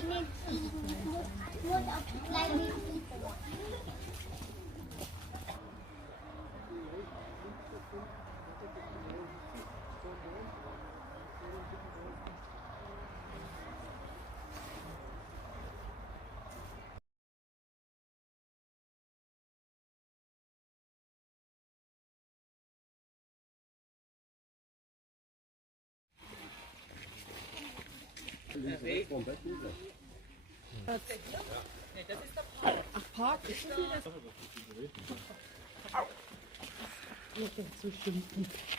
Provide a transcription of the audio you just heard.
kleine Fliegen. Nur auf die kleinen Fliegen. Ach, Park ist das? Ja, das so stimmt nicht.